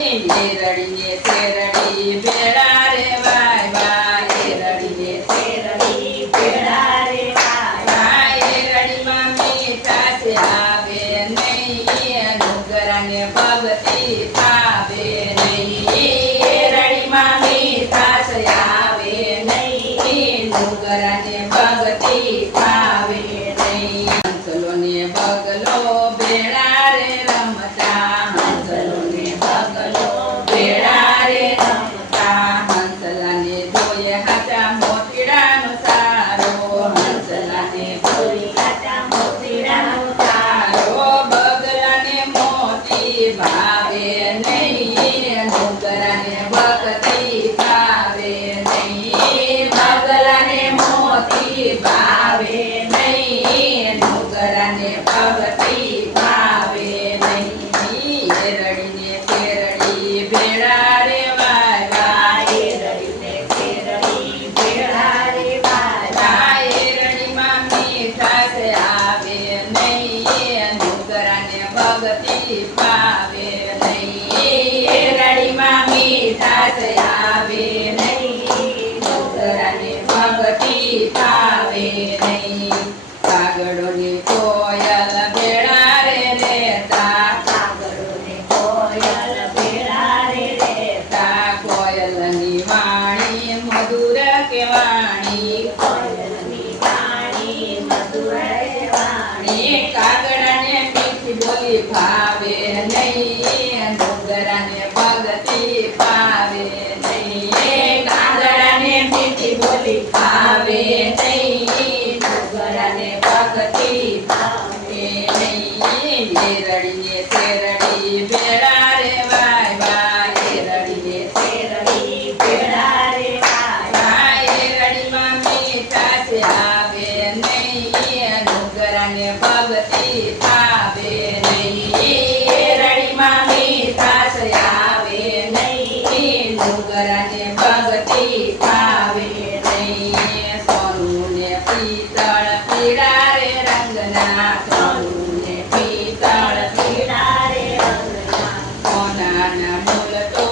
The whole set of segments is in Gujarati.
રડીએ શેરડી ભેળા રે વાય વાય રડીએ શેરડી ભેળા રે વાય વાય રડીમાં મીઠાશ આવે નહીં નુગરાને ભગતી ભાવે નહીં રડીમાં મીઠાશ આવે નહીં નુગરાને ભગતી ભાવે નહીં હંસલો ને બગલો ભેળા રે રમતા હંસલો ને બગલો ભેળા રે રમતા હંસલાને જોઈએ હાચા મોતીડાનો સારો હંસલાને જોઈએ હાચા મોતીડાનો સારો બગલાને મોતી ભાવે નહીં નુગરાને ભગતી ભાવે નહીં બગલાને મોતી ભાવે નહીં નુગરાને ભગતી ભાવે નહીં રડીને શેરડી ભેળા રે વાય વાય રડીને શેરડી ભેળા રે વાય વાય રડીમાં મીઠાશ આવે નહીં નુગરાને ભગતી ભાવે નહીં રડીમાં મીઠાશ આવે નહીં નુગરાને ભગતી ભાવે નહીં કાગડોની કોયલ ભેળા રે રેતા કાગડોની કોયલ ભેળા રે રેતા કોયલની વાણી મધુર કેવાણી કોયલની વાણી મધુર કેવાણી કાગડાને મીઠી બોલી ભાવે નહીં નુગરાને ભગતી ભાવે નહીં કાગડાને મીઠી બોલી ભાવે નહીં નુગરાને ભગતી ભાવે નહીં રડીએ શેરડી ભેળા રે વાય વાય રડીએ શેરડી ભેળા રે વાય વાય રડીમાં મીઠાશ આવે નહીં નુગરાને ભગતી ભાવે નહીં રડીમાં મીઠાશ આવે નહીં નુગરાને ભગતી ભાવે નહીં સોનું ને પિત્તળ પીળા રે રંગના સોનું ને પિત્તળ પીળા રે રંગના સોનાના મૂલ તો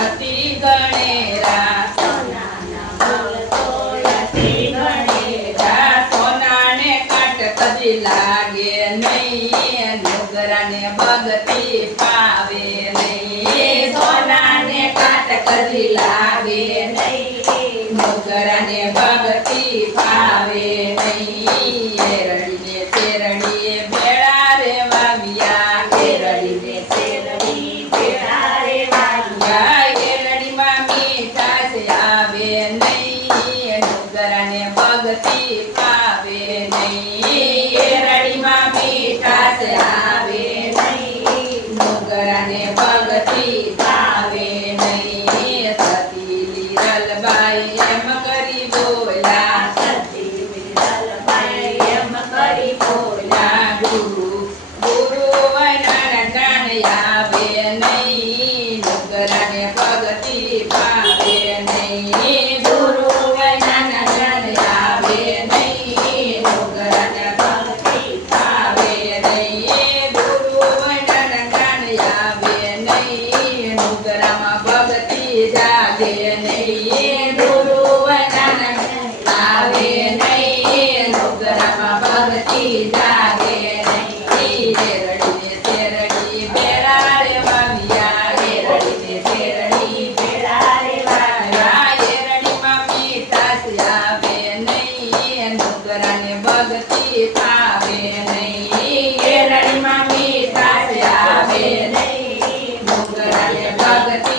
અતિ ગણેરા સોનાના મૂલ તો અતિ ગણેરા સોનાને કાટ કદી લાગે નહીં નુગરાને ભગતી ભાવે નહીં સોનાને કાટ કદી લાગે નહીં નુગરાને ભગતી ભાવે નહીં રડીને શેરડી ભેળા રે વાવિયા રડીને શેરડી ભેળા રે વાવિયા રડીમાં મીઠાશ આવે નહીં નુગરાને ભગતી ભાવે નહીં રડીમાં મીઠાશ આવે નહીં નુગરાને ભગતી ભાવે નહીં સતી લીરલબાઈ એમ કરી બોલા સતી લીરલબાઈ એમ કરી બોલા ગુરુ ગુરુ વૈનાના જ્ઞાન આવે નહીં નુગરાને ભગતી ભાવે નહીં ગુરુ વૈનાના જ્ઞાન આવે નહીં નુગરાને ભગતી ભાવે નહીં ગુરુ વૈનાના જ્ઞાન આવે નહીં નુગરામાં ભગતી જાગે નહીં ગુરુ વૈનાના જ્ઞાન આવે નહીં નુગરામાં ભગતી જાગે નહીં રડીને શેરડી ભેળા રે વાવિયા રડીને શેરડી ભેળા રે વાવિયા રડીમાં મીઠાશ આવે નહીં નુગરાને ભગતી ભાવે નહીં રડીમાં મીઠાશ આવે નહીં નુગરાને ભગતી